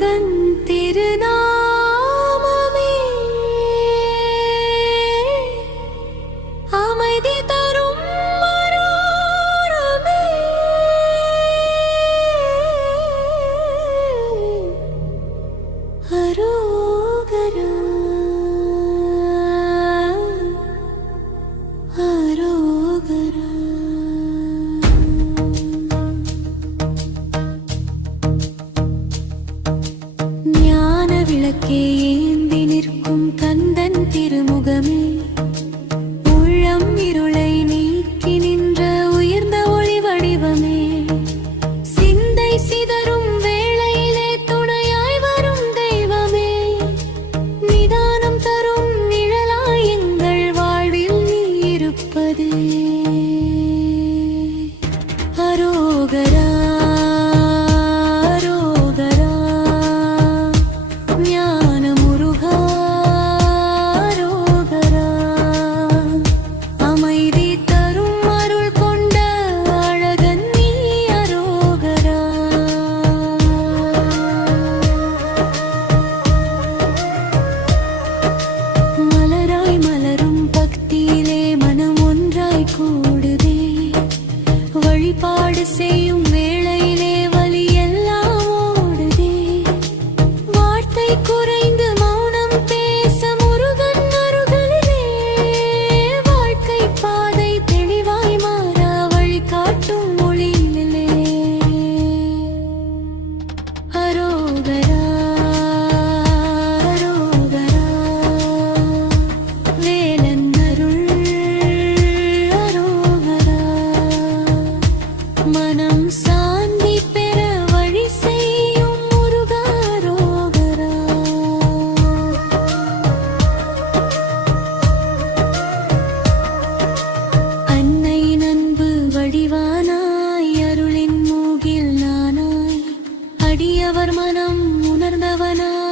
முருகன் திருநாமமே அமைதி தரும் மரோரமே. அரோகரா அரோகரா. விளக்கே ஏந்தி நிற்கும் கந்தன் திருமுகமே, உள்ளம் இருளை நீக்கி நின்ற உயர்ந்த ஒளி வடிவமே, சிந்தை சிதறும் வேளையிலே துணையாய் வரும் தெய்வமே, நிதானம் தரும் நிழலாய் எங்கள் வாழ்வில் நீ இருப்பதே. அரோகரா வழிபாடு செய்யும் வேளையிலே வலி எல்லாம் ஓடுதே, வார்த்தை குறைந்து மௌனம் பேச முருகன் அருகிலே, வாழ்க்கை பாதை தெளிவாய் மாற வழிகாட்டும் மொழியிலே. அரோகரா அரோகரா வேலன் அருள் அரோகரா, மனம் சாந்தி பெற வழி செய்யும் முருகாரோகரா. அன்னையின் அன்பு வடிவானாய் அருளின் மூகில் நானாய், அடியவர் மனம் உணர்ந்தவனாய்